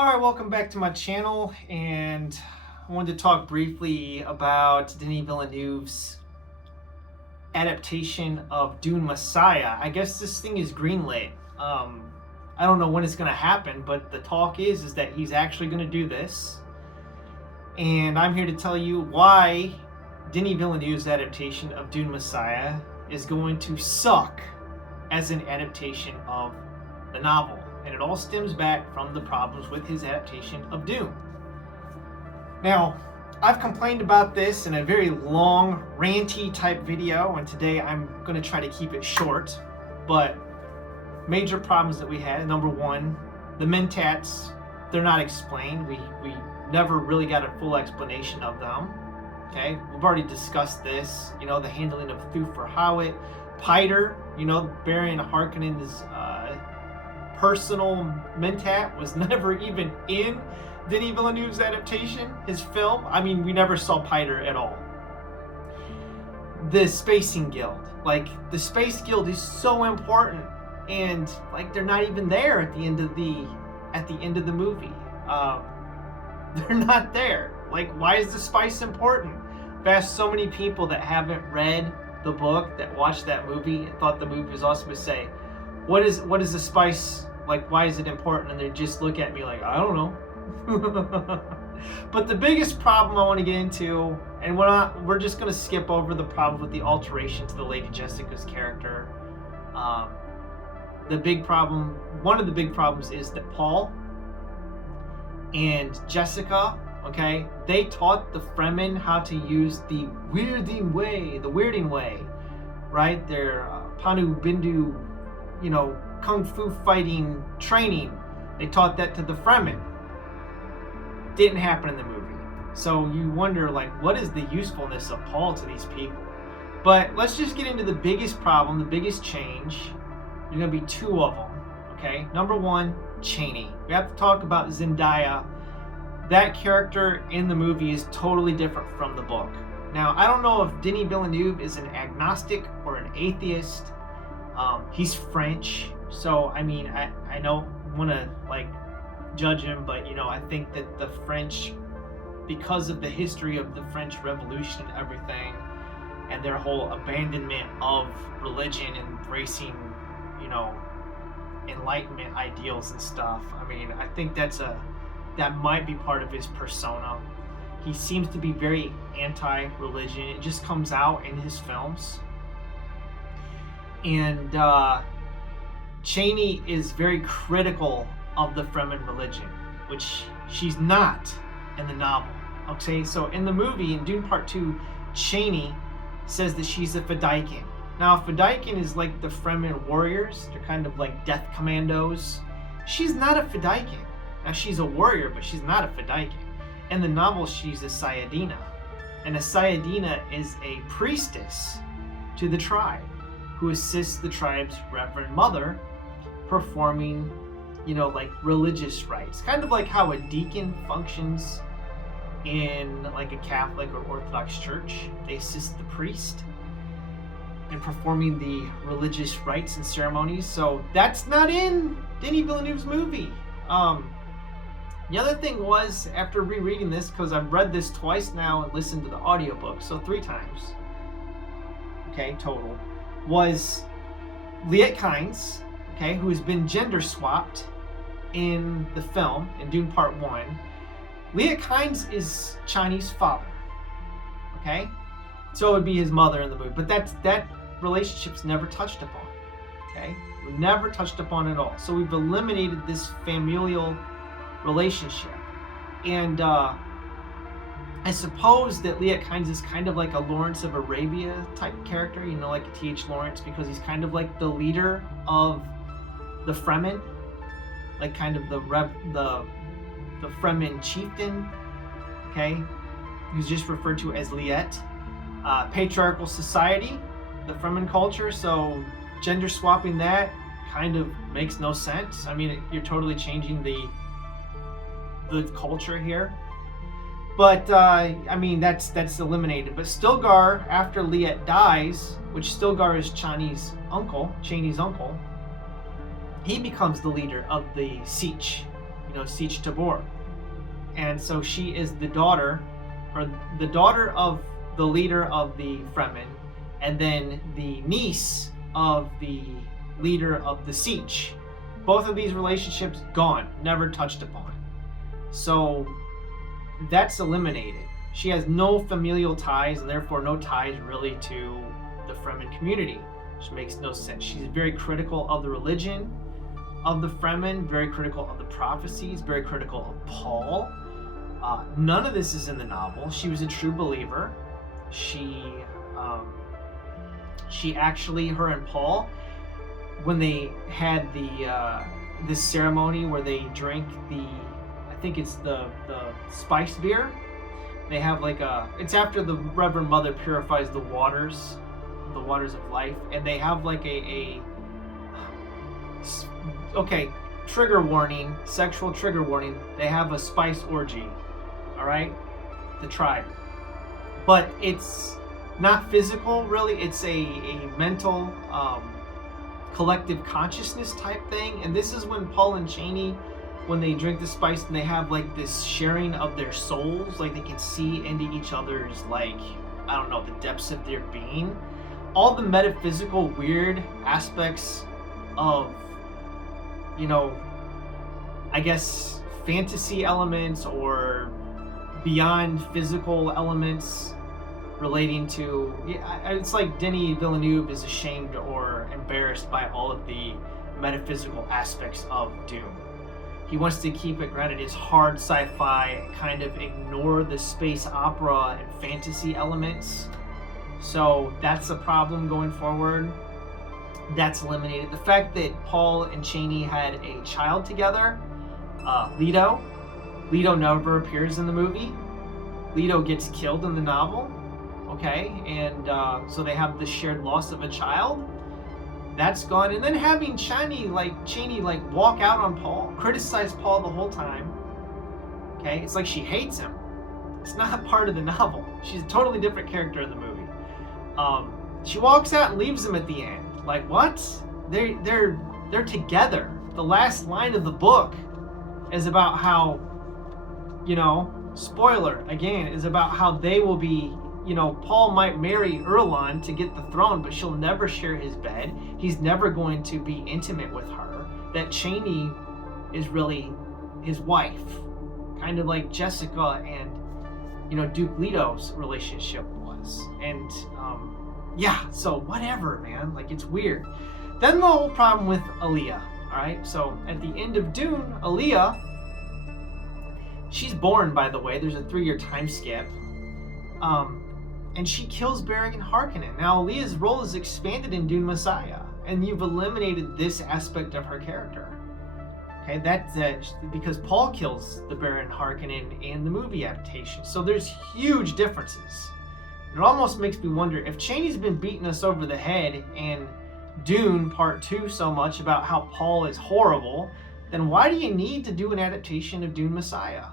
Alright, welcome back to my channel, and I wanted to talk briefly about Denis Villeneuve's adaptation of Dune Messiah. I guess this thing is greenlit. I don't know when it's going to happen, but the talk is that he's actually going to do this. And I'm here to tell you why Denis Villeneuve's adaptation of Dune Messiah is going to suck as an adaptation of the novel. And it all stems back from the problems with his adaptation of Dune. Now, I've complained about this in a very long, ranty type video, and today I'm going to try to keep it short. But major problems that we had: number one, the mentats, they're not explained. We never really got a full explanation of them. Okay, we've already discussed this. You know, the handling of Thufir Hawat, Piter. You know, Baron Harkonnen's personal mentat was never even in Denis Villeneuve's adaptation, his film. I mean, we never saw Piter at all. The Spacing Guild, like the Space Guild is so important, and like they're not even there at the end of the movie. They're not there. Like, why is the spice important? I've asked so many people that haven't read the book, that watched that movie and thought the movie was awesome, to say, what is the spice? Like, why is it important? And they just look at me like, I don't know. But the biggest problem I want to get into, and we're just going to skip over the problem with the alteration to the Lady Jessica's character. One of the big problems is that Paul and Jessica, okay, they taught the Fremen how to use the weirding way, right? Their Panu Bindu, you know, kung fu fighting training. They taught that to the Fremen. Didn't happen in the movie. So you wonder, like, what is the usefulness of Paul to these people? But let's just get into the biggest problem, the biggest change. There's going to be two of them, okay? Number one, Chani. We have to talk about Zendaya. That character in the movie is totally different from the book. Now, I don't know if Denis Villeneuve is an agnostic or an atheist. He's French, so I mean, I don't want to like judge him, but you know, I think that the French, because of the history of the French Revolution and everything, and their whole abandonment of religion and embracing, you know, Enlightenment ideals and stuff. I mean, I think that might be part of his persona. He seems to be very anti-religion. It just comes out in his films. And Chani is very critical of the Fremen religion, which she's not in the novel. Okay, so in the movie, in Dune Part 2, Chani says that she's a Fedaykin. Now, a Fedaykin is like the Fremen warriors. They're kind of like death commandos. She's not a Fedaykin. Now, she's a warrior, but she's not a Fedaykin. In the novel, she's a Sayadina. And a Sayadina is a priestess to the tribe, who assists the tribe's Reverend Mother performing, you know, like religious rites. Kind of like how a deacon functions in like a Catholic or Orthodox church. They assist the priest in performing the religious rites and ceremonies. So that's not in Denis Villeneuve's movie. The other thing was, after rereading this, because I've read this twice now and listened to the audiobook, so 3 times, okay, total, was Liet Kynes, okay, who has been gender swapped in the film, in Dune Part 1. Liet Kynes is Chani's father, okay? So it would be his mother in the movie, but that relationship's never touched upon, okay? We're never touched upon at all. So we've eliminated this familial relationship. And I suppose that Liet Kynes is kind of like a Lawrence of Arabia type character, you know, like a T.H. Lawrence, because he's kind of like the leader of the Fremen, like kind of the Fremen chieftain, okay? He's just referred to as Liet. Patriarchal society, the Fremen culture, so gender swapping that kind of makes no sense. I mean, you're totally changing the culture here. But I mean, that's eliminated. But Stilgar, after Liet dies, which Stilgar is Chani's uncle, he becomes the leader of the Sietch, Siege Tabor. And so she is the daughter of the leader of the Fremen, and then the niece of the leader of the Siege. Both of these relationships gone, never touched upon. So that's eliminated. She has no familial ties, and therefore no ties really to the Fremen community, which makes no sense. She's very critical of the religion of the Fremen, very critical of the prophecies, very critical of Paul. None of this is in the novel. She was a true believer. She actually, her and Paul, when they had this ceremony where they drink I think it's the spiced beer. They have it's after the Reverend Mother purifies the waters of life, and they have okay, trigger warning, sexual trigger warning. They have a spice orgy, all right, the tribe, but it's not physical really. It's a mental, collective consciousness type thing. And this is when Paul and Chani, when they drink the spice, and they have this sharing of their souls, they can see into each other's the depths of their being. All the metaphysical weird aspects of I guess fantasy elements or beyond physical elements relating to, it's like Denis Villeneuve is ashamed or embarrassed by all of the metaphysical aspects of Dune. He wants to keep it, granted, it's hard sci-fi, kind of ignore the space opera and fantasy elements. So that's a problem going forward. That's eliminated. The fact that Paul and Chani had a child together, Leto never appears in the movie. Leto gets killed in the novel, okay? And so they have the shared loss of a child. That's gone. And then having Chani walk out on Paul, criticize Paul the whole time, okay? It's like she hates him. It's not part of the novel. She's a totally different character in the movie. She walks out and leaves him at the end. What? They're together. The last line of the book is about how, spoiler again, is about how they will be, Paul might marry Erlon to get the throne, but she'll never share his bed. He's never going to be intimate with her. That Chani is really his wife, kind of like Jessica and, Duke Leto's relationship was. And, so whatever, man. It's weird. Then the whole problem with Aaliyah, all right? So at the end of Dune, Aaliyah, she's born, by the way. There's a 3-year time skip. And she kills Baron Harkonnen. Now, Aaliyah's role is expanded in Dune Messiah, and you've eliminated this aspect of her character. Okay, that's because Paul kills the Baron Harkonnen in the movie adaptation. So there's huge differences. It almost makes me wonder if Chani's been beating us over the head in Dune Part 2 so much about how Paul is horrible, then why do you need to do an adaptation of Dune Messiah?